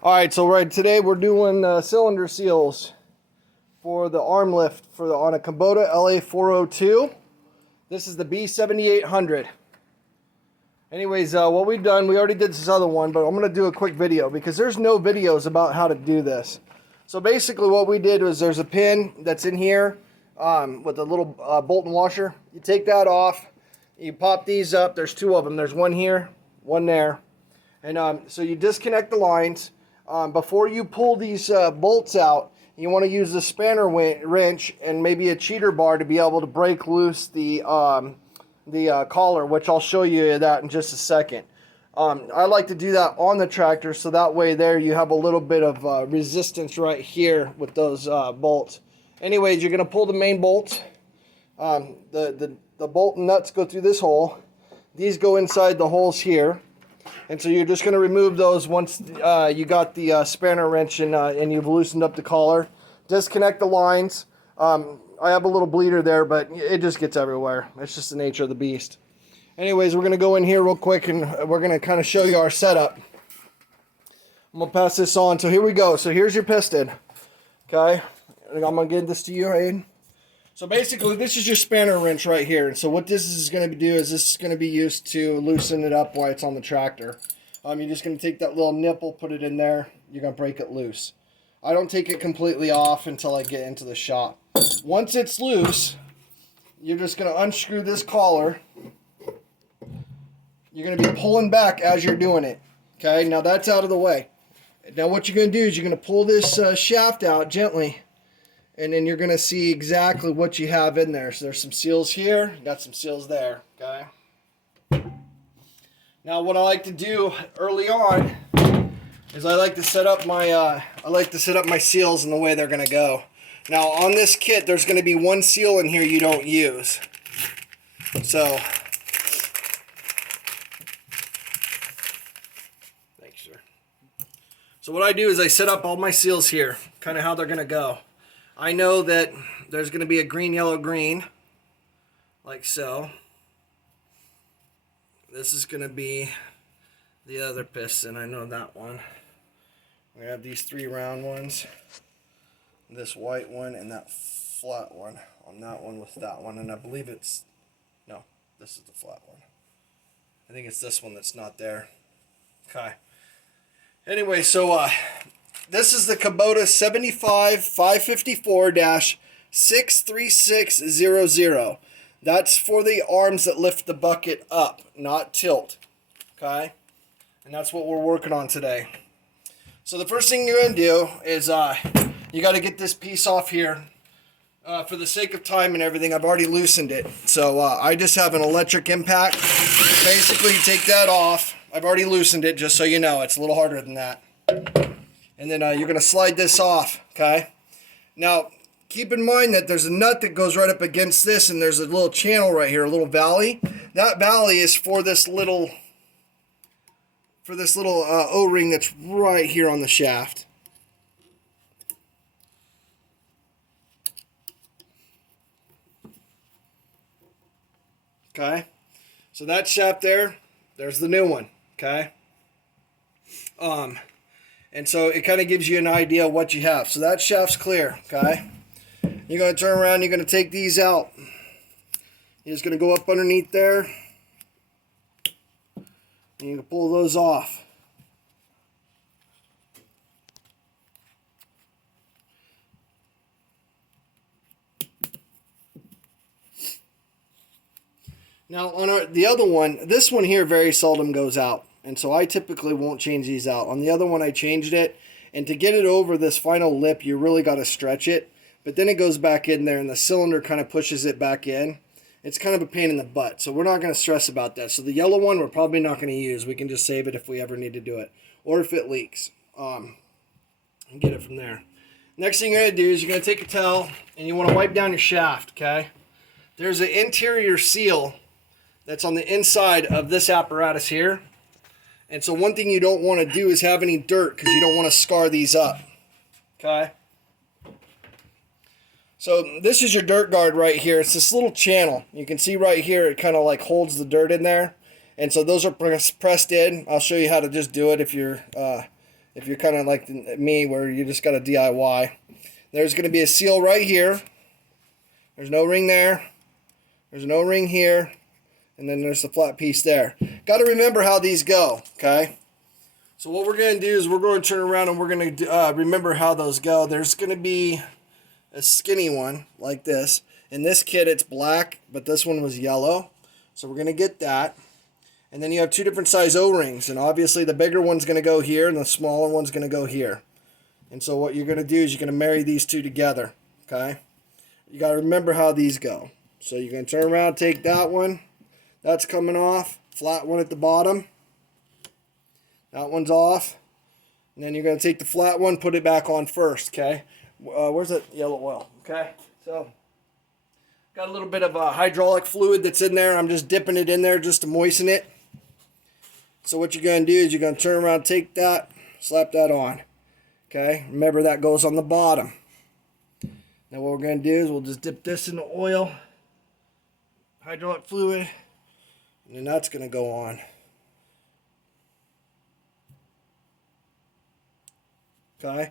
Alright, so today we're doing cylinder seals for the arm lift on a Kubota LA402. This is the B7800. Anyways, what we've done, we already did this other one, but I'm going to do a quick video because there's no videos about how to do this. So basically what we did was there's a pin that's in here with a little bolt and washer. You take that off, you pop these up, there's two of them. There's one here, one there. And so you disconnect the lines. Before you pull these bolts out, you want to use the spanner wrench and maybe a cheater bar to be able to break loose the collar, which I'll show you that in just a second. I like to do that on the tractor, so that way there you have a little bit of resistance right here with those bolts. Anyways, you're going to pull the main bolt. The bolt and nuts go through this hole. These go inside the holes here. And so you're just going to remove those once you got the spanner wrench and you've loosened up the collar. Disconnect the lines. I have a little bleeder there, but it just gets everywhere. It's just the nature of the beast. Anyways, we're going to go in here real quick and we're going to kind of show you our setup. I'm going to pass this on. So here we go. So here's your piston. Okay. I'm going to give this to you, Aiden. So basically, this is your spanner wrench right here. And so what this is going to do is this is going to be used to loosen it up while it's on the tractor. You're just going to take that little nipple, put it in there. You're going to break it loose. I don't take it completely off until I get into the shop. Once it's loose, you're just going to unscrew this collar. You're going to be pulling back as you're doing it. Okay, now that's out of the way. Now what you're going to do is you're going to pull this shaft out gently. And then you're going to see exactly what you have in there. So there's some seals here, got some seals there, okay? Now what I like to do early on is I like to set up my seals in the way they're going to go. Now on this kit there's going to be one seal in here you don't use. So thanks, sir. So what I do is I set up all my seals here, kind of how they're going to go. I know that there's going to be a green, yellow, green, like so. This is going to be the other piston. I know that one. We have these three round ones, this white one, and that flat one on that one with that one. And I believe it's, no, this is the flat one. I think it's this one that's not there. Okay. Anyway, so this is the Kubota 75554-63600. That's for the arms that lift the bucket up, not tilt. Okay? And that's what we're working on today. So the first thing you're going to do is you got to get this piece off here. For the sake of time and everything, I've already loosened it. So I just have an electric impact. Basically, you take that off. I've already loosened it, just so you know. It's a little harder than that. And then you're going to slide this off, okay? Now, keep in mind that there's a nut that goes right up against this, and there's a little channel right here, a little valley. That valley is for this little O-ring that's right here on the shaft. Okay? So that shaft there's the new one, okay? And so it kind of gives you an idea of what you have. So that shaft's clear, okay? You're going to turn around, you're going to take these out. You're just going to go up underneath there. And you can pull those off. Now on the other one, this one here very seldom goes out. And so I typically won't change these out. On the other one, I changed it. And to get it over this final lip, you really got to stretch it. But then it goes back in there, and the cylinder kind of pushes it back in. It's kind of a pain in the butt. So we're not going to stress about that. So the yellow one, we're probably not going to use. We can just save it if we ever need to do it. Or if it leaks. And get it from there. Next thing you're going to do is you're going to take a towel, and you want to wipe down your shaft, okay? There's an interior seal that's on the inside of this apparatus here. And so one thing you don't want to do is have any dirt because you don't want to scar these up. Okay? So this is your dirt guard right here. It's this little channel. You can see right here it kind of like holds the dirt in there. And so those are pressed in. I'll show you how to just do it if if you're kind of like me where you just got a DIY. There's going to be a seal right here. There's no ring there. There's no ring here. And then there's the flat piece there. Got to remember how these go, okay? So what we're going to do is we're going to turn around and we're going to remember how those go. There's going to be a skinny one like this. In this kit, it's black, but this one was yellow. So we're going to get that. And then you have two different size O-rings. And obviously the bigger one's going to go here and the smaller one's going to go here. And so what you're going to do is you're going to marry these two together, okay? You got to remember how these go. So you're going to turn around, take that one. That's coming off. Flat one at the bottom. That one's off. And then you're going to take the flat one, put it back on first, okay? Where's that yellow oil? Okay, so got a little bit of hydraulic fluid that's in there. I'm just dipping it in there just to moisten it. So what you're going to do is you're going to turn around, take that, slap that on. Okay, remember that goes on the bottom. Now what we're going to do is we'll just dip this in the oil, hydraulic fluid, and then that's going to go on. Okay,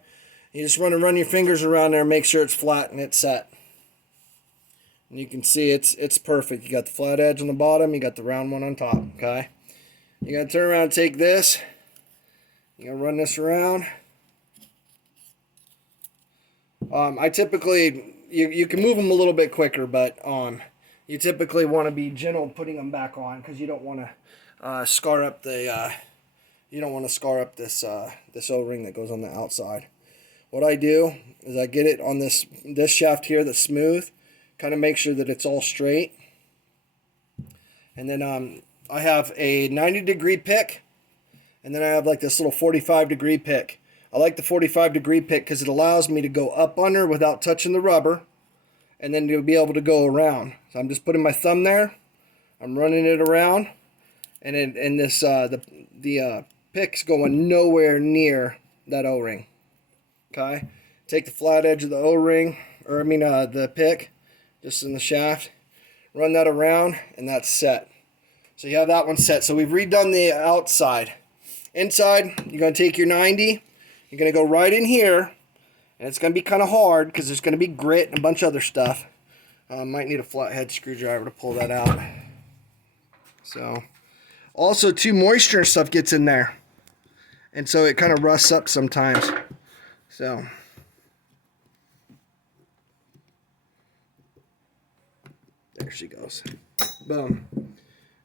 you just want to run your fingers around there and make sure it's flat and it's set. And you can see it's perfect. You got the flat edge on the bottom, you got the round one on top. Okay, you got to turn around and take this. You're going to run this around. I typically, you can move them a little bit quicker, but you typically want to be gentle putting them back on because you don't want to scar up the this O-ring that goes on the outside. What I do is I get it on this shaft here that's smooth, kind of make sure that it's all straight, and then I have a 90-degree pick, and then I have like this little 45-degree pick. I like the 45-degree pick because it allows me to go up under without touching the rubber, and then to be able to go around. So I'm just putting my thumb there, I'm running it around, and the pick's going nowhere near that O-ring. Okay, take the flat edge of the O-ring, or the pick, just in the shaft, run that around, and that's set. So you have that one set. So we've redone the outside. Inside, you're going to take your 90. You're going to go right in here, and it's going to be kind of hard because there's going to be grit and a bunch of other stuff. Might need a flathead screwdriver to pull that out. So, also too, moisture and stuff gets in there, and so it kind of rusts up sometimes. So, there she goes. Boom.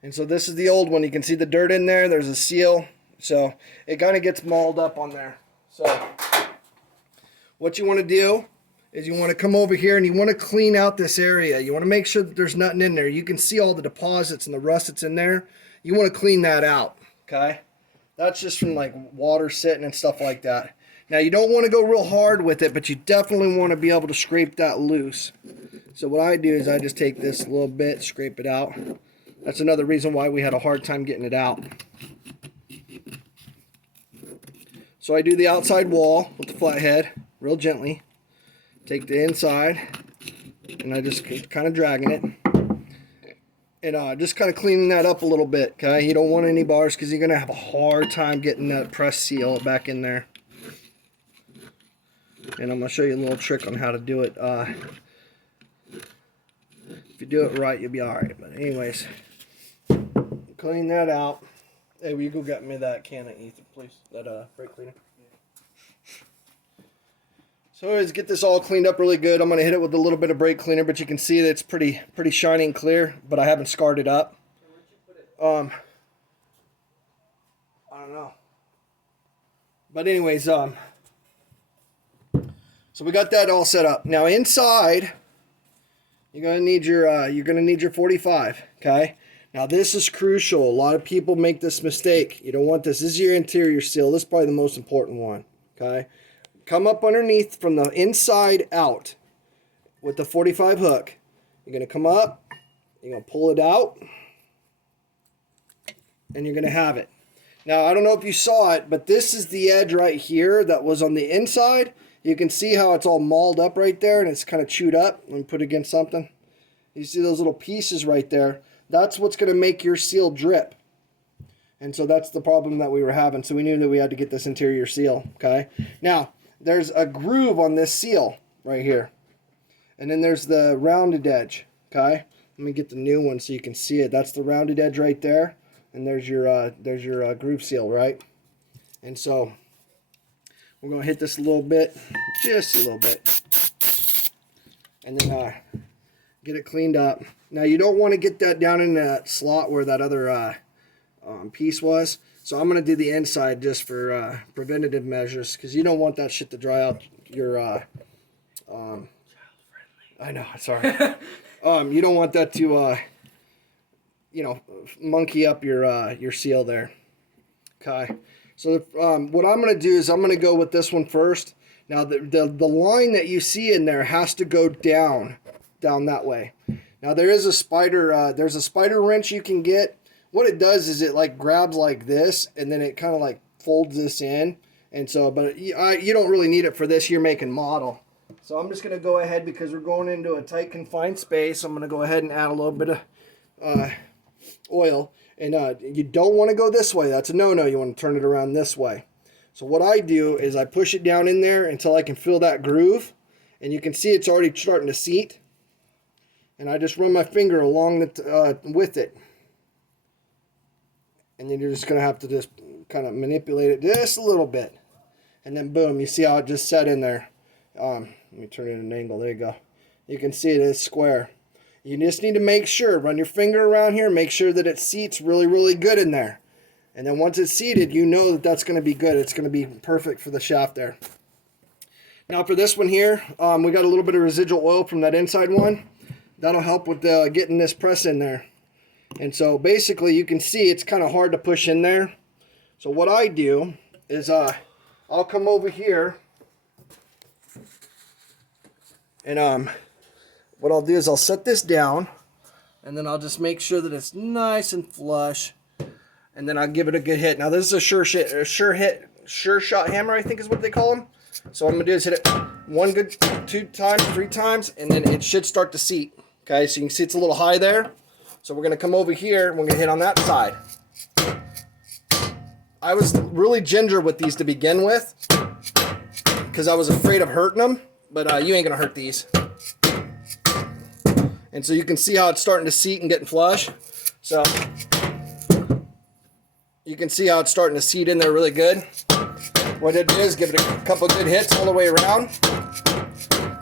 And so this is the old one. You can see the dirt in there. There's a seal. So it kind of gets mauled up on there. So what you want to do is you want to come over here and you want to clean out this area. You want to make sure that there's nothing in there. You can see all the deposits and the rust that's in there. You want to clean that out, okay? That's just from like water sitting and stuff like that. Now you don't want to go real hard with it, but you definitely want to be able to scrape that loose. So what I do is I just take this a little bit, scrape it out. That's another reason why we had a hard time getting it out. So I do the outside wall with the flathead real gently. Take the inside, and I just kind of dragging it. And just kind of cleaning that up a little bit, okay? You don't want any bars because you're going to have a hard time getting that press seal back in there. And I'm going to show you a little trick on how to do it. If you do it right, you'll be alright. But anyways, clean that out. Hey, will you go get me that can of ether, please? That brake cleaner. So anyways, get this all cleaned up really good. I'm going to hit it with a little bit of brake cleaner, but you can see that it's pretty shiny and clear, but I haven't scarred it up. I don't know. But anyways, so we got that all set up. Now inside, you're going to need your 45, okay? Now this is crucial. A lot of people make this mistake. You don't want this. This is your interior seal. This is probably the most important one, okay? Come up underneath from the inside out with the 45 hook. You're going to come up, you're going to pull it out, and you're going to have it. Now, I don't know if you saw it, but this is the edge right here that was on the inside. You can see how it's all mauled up right there, and it's kind of chewed up. Let me put it against something. You see those little pieces right there? That's what's going to make your seal drip. And so that's the problem that we were having. So we knew that we had to get this interior seal, okay? Now, there's a groove on this seal right here. And then there's the rounded edge, okay? Let me get the new one so you can see it. That's the rounded edge right there. And there's your groove seal, right? And so we're going to hit this a little bit, just a little bit. And then get it cleaned up. Now, you don't want to get that down in that slot where that other piece was. So I'm going to do the inside just for preventative measures, because you don't want that shit to dry out your... I know, sorry. You don't want that to, you know, monkey up your seal there. Okay. So what I'm going to do is I'm going to go with this one first. Now the line that you see in there has to go down that way. Now there is a spider. There's a spider wrench you can get. What it does is it like grabs like this, and then it kind of like folds this in. And so, but you don't really need it for this. You're making model. So I'm just going to go ahead, because we're going into a tight confined space. I'm going to go ahead and add a little bit of oil. And you don't want to go this way. That's a no-no. You want to turn it around this way. So what I do is I push it down in there until I can feel that groove. And you can see it's already starting to seat. And I just run my finger along with it. And then you're just going to have to just kind of manipulate it just a little bit. And then boom, you see how it just set in there. Let me turn it at an angle. There you go. You can see it is square. You just need to make sure, run your finger around here, make sure that it seats really, really good in there. And then once it's seated, you know that that's going to be good. It's going to be perfect for the shaft there. Now for this one here, we got a little bit of residual oil from that inside one. That'll help with getting this press in there. And so basically you can see it's kind of hard to push in there. So what I do is I'll come over here. And what I'll do is I'll set this down, and then I'll just make sure that it's nice and flush, and then I'll give it a good hit. Now this is a sure shot hammer, I think is what they call them. So what I'm gonna do is hit it one good, 2 times, 3 times, and then it should start to seat. Okay, so you can see it's a little high there. So we're gonna come over here and we're gonna hit on that side. I was really ginger with these to begin with, because I was afraid of hurting them. But you ain't going to hurt these. And so you can see how it's starting to seat and getting flush. So you can see how it's starting to seat in there really good. What it is, give it a couple good hits all the way around.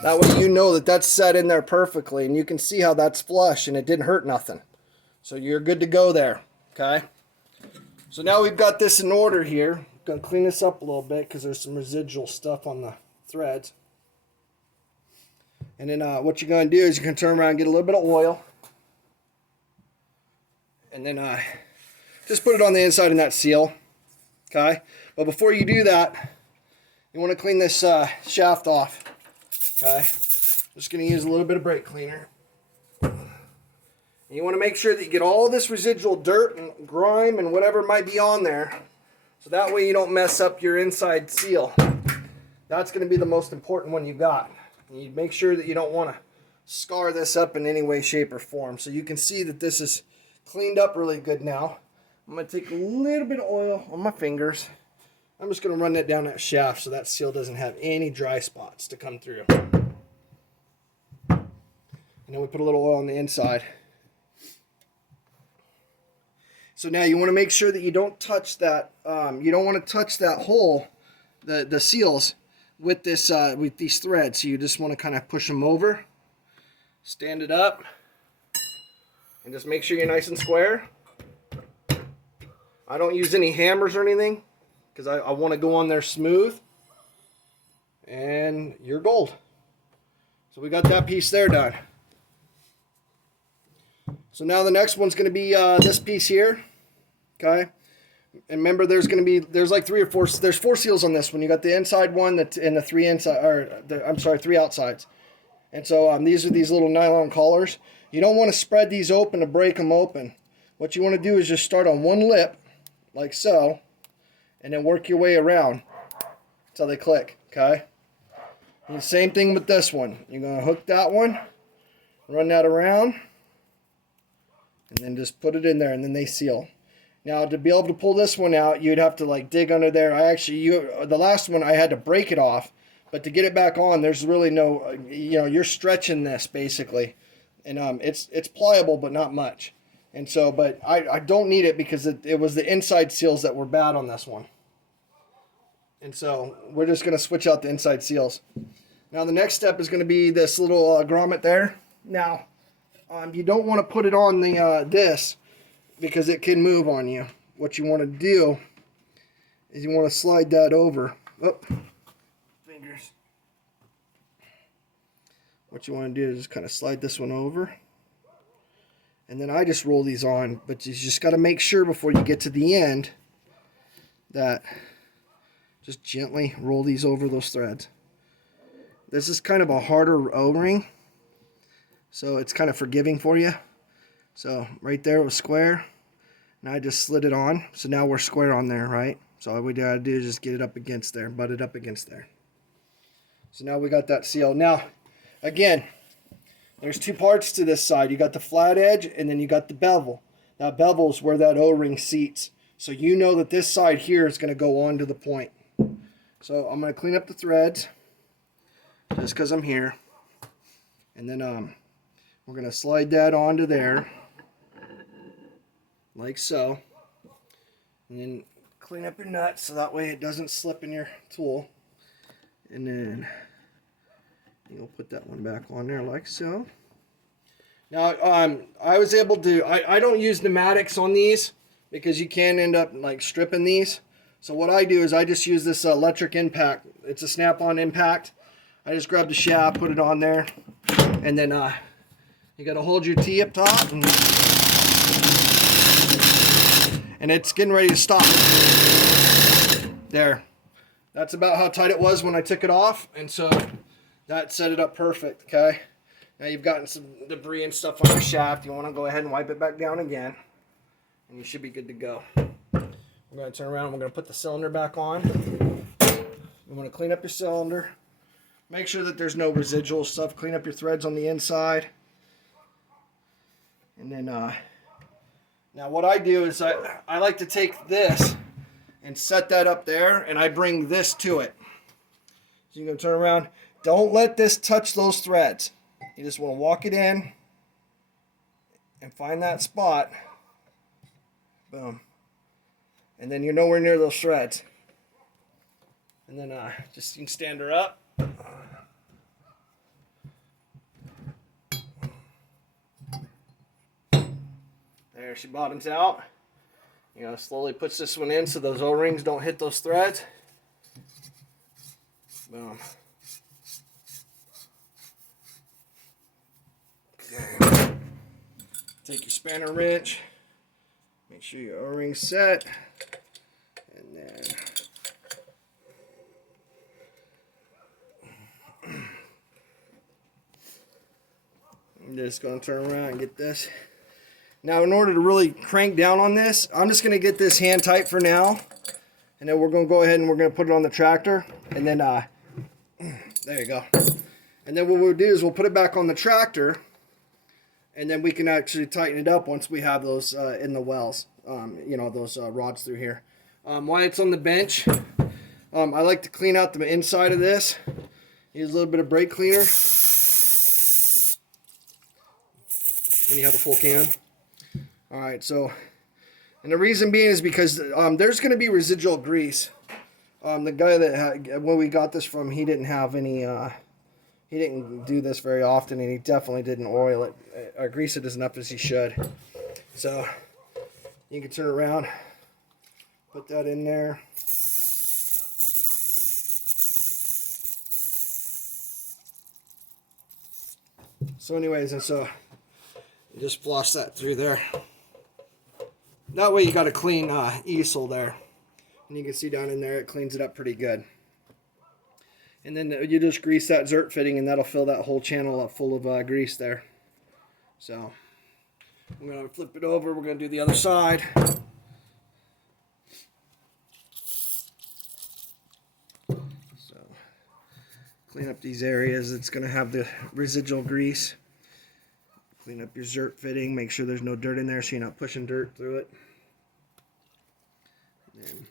That way you know that that's set in there perfectly. And you can see how that's flush and it didn't hurt nothing. So you're good to go there. Okay. So now we've got this in order here. I'm going to clean this up a little bit because there's some residual stuff on the threads. And then what you're going to do is you can turn around and get a little bit of oil. And then just put it on the inside of that seal. Okay? But before you do that, you want to clean this shaft off. Okay? Just going to use a little bit of brake cleaner. And you want to make sure that you get all this residual dirt and grime and whatever might be on there. So that way you don't mess up your inside seal. That's going to be the most important one you got. You make sure that you don't want to scar this up in any way, shape, or form. So you can see that this is cleaned up really good now. I'm going to take a little bit of oil on my fingers. I'm just going to run that down that shaft so that seal doesn't have any dry spots to come through. And then we put a little oil on the inside. So now you want to make sure that you don't touch that. You don't want to touch that hole, the seals, with this with these threads. So you just want to kind of push them over, stand it up, and just make sure you're nice and square. I don't use any hammers or anything because I want to go on there smooth, and you're gold. So we got that piece there done. So now the next one's going to be this piece here. Okay. And remember, there's like 3 or 4. There's 4 seals on this one. You got the inside one, and the 3 inside, or I'm sorry, 3 outsides. And so these are these little nylon collars. You don't want to spread these open to break them open. What you want to do is just start on one lip, like so, and then work your way around until they click. Okay. And the same thing with this one. You're going to hook that one, run that around, and then just put it in there, and then they seal. Now, to be able to pull this one out, you'd have to like dig under there. The last one I had to break it off, but to get it back on, there's really no, you're stretching this basically, and it's pliable but not much. And so, but I don't need it because it was the inside seals that were bad on this one. And so we're just going to switch out the inside seals. Now the next step is going to be this little grommet there. Now, you don't want to put it on the this, because it can move on you. What you want to do is you want to slide that over. Oh, fingers. What you want to do is just kind of slide this one over. And then I just roll these on, but you just got to make sure before you get to the end that just gently roll these over those threads. This is kind of a harder O-ring, so it's kind of forgiving for you. So right there it was square, and I just slid it on. So now we're square on there, right? So all we gotta do is just get it up against there, butt it up against there. So now we got that seal. Now, again, there's two parts to this side. You got the flat edge, and then you got the bevel. That bevel is where that O-ring seats. So you know that this side here is gonna go on to the point. So I'm gonna clean up the threads, just because I'm here. And then we're gonna slide that onto there, like so, and then clean up your nuts so that way it doesn't slip in your tool. And then you'll put that one back on there like so. Now I was able to, I don't use pneumatics on these because you can end up like stripping these. So what I do is I just use this electric impact. It's a snap-on impact. I just grab the shaft, put it on there, and then you got to hold your T up top, and it's getting ready to stop. There. That's about how tight it was when I took it off, and so that set it up perfect, okay? Now you've gotten some debris and stuff on your shaft. You want to go ahead and wipe it back down again, and you should be good to go. We're going to turn around and we're going to put the cylinder back on. You want to clean up your cylinder. Make sure that there's no residual stuff. Clean up your threads on the inside. And then, now what I do is I like to take this and set that up there, and I bring this to it. So you're going to turn around. Don't let this touch those threads. You just want to walk it in and find that spot. Boom. And then you're nowhere near those threads. And then just you can stand her up. There, she bottoms out. Slowly puts this one in so those O-rings don't hit those threads. Boom. Okay. Take your spanner wrench. Make sure your O-ring's set. And then I'm just going to turn around and get this. Now, in order to really crank down on this, I'm just going to get this hand tight for now. And then we're going to go ahead and we're going to put it on the tractor. And then, there you go. And then what we'll do is we'll put it back on the tractor. And then we can actually tighten it up once we have those in the wells. Those rods through here. While it's on the bench, I like to clean out the inside of this. Use a little bit of brake cleaner. When you have a full can. Alright, so, and the reason being is because there's going to be residual grease. The guy that when we got this from, he didn't have any, he didn't do this very often, and he definitely didn't oil it, or grease it as enough as he should. So, you can turn it around, put that in there. So anyways, and so, you just floss that through there. That way you got a clean easel there. And you can see down in there it cleans it up pretty good. And then you just grease that zert fitting and that'll fill that whole channel up full of grease there. So I'm going to flip it over. We're going to do the other side. So clean up these areas. It's going to have the residual grease. Clean up your zert fitting. Make sure there's no dirt in there so you're not pushing dirt through it. And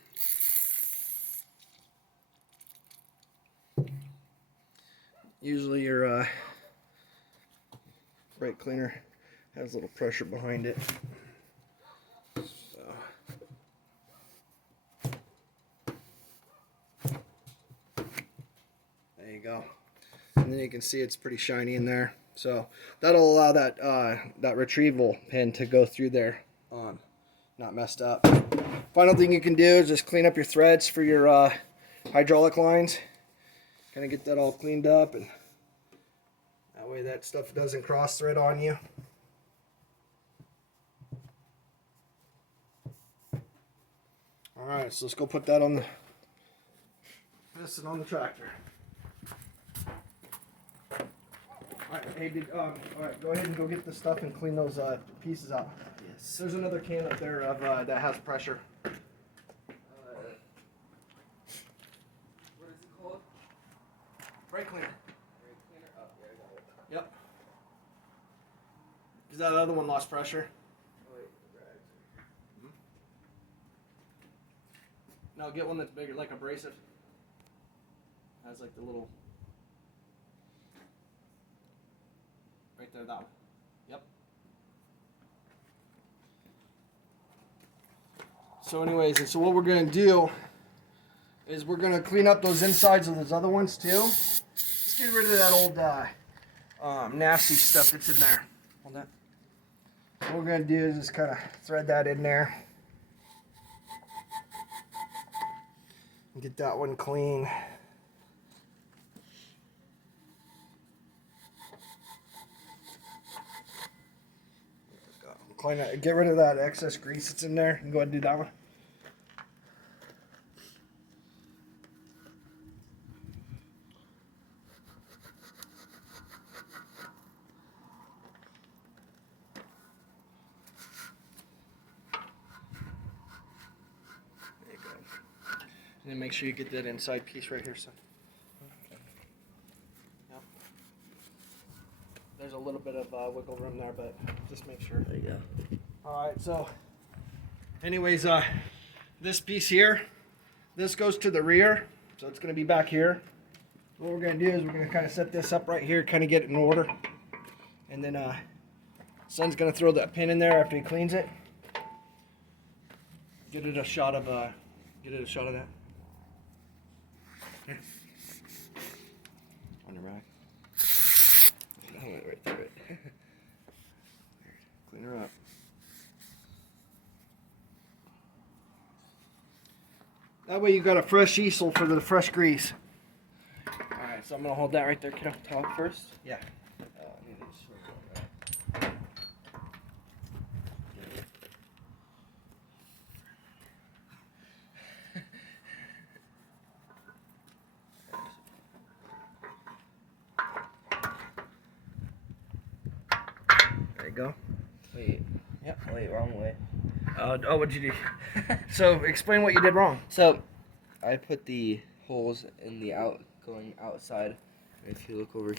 usually your brake cleaner has a little pressure behind it. So. There you go. And then you can see it's pretty shiny in there. So that'll allow that that retrieval pin to go through there not messed up. Final thing you can do is just clean up your threads for your hydraulic lines. Kind of get that all cleaned up, and that way that stuff doesn't cross thread on you. Alright, so let's go put that on the piston on the tractor. Alright, hey, alright, go ahead and go get the stuff and clean those pieces out. Yes. There's another can up there of that has pressure. What is it called? Brake cleaner. Brake cleaner? Oh, yeah, I got it. Yep. Because that other one lost pressure. Oh, wait, the drags. No, get one that's bigger, like abrasive. Has like the little. Right there, that one. Yep. So anyways, and so what we're going to do is we're going to clean up those insides of those other ones too. Let's get rid of that old nasty stuff that's in there. Hold that. What we're going to do is just kind of thread that in there. And get that one clean. Get rid of that excess grease that's in there. You can go ahead and do that one. There you go. And then make sure you get that inside piece right here, son. Okay. Yep. There's a little bit of wiggle room there, but just make sure. There you go. Alright, so anyways, this piece here, this goes to the rear, so it's going to be back here. What we're going to do is we're going to kind of set this up right here, kind of get it in order. And then Son's going to throw that pin in there after he cleans it. Get it a shot of that. Here. On your rack. I went right through it. Clean her up. That way you got a fresh easel for the fresh grease. Alright, so I'm going to hold that right there, kiddo. Top first? Yeah. There you go. Wait. Yep. Wait, wrong way. Oh, what'd you do? So, explain what you did wrong. So, I put the holes in the going outside. If you look over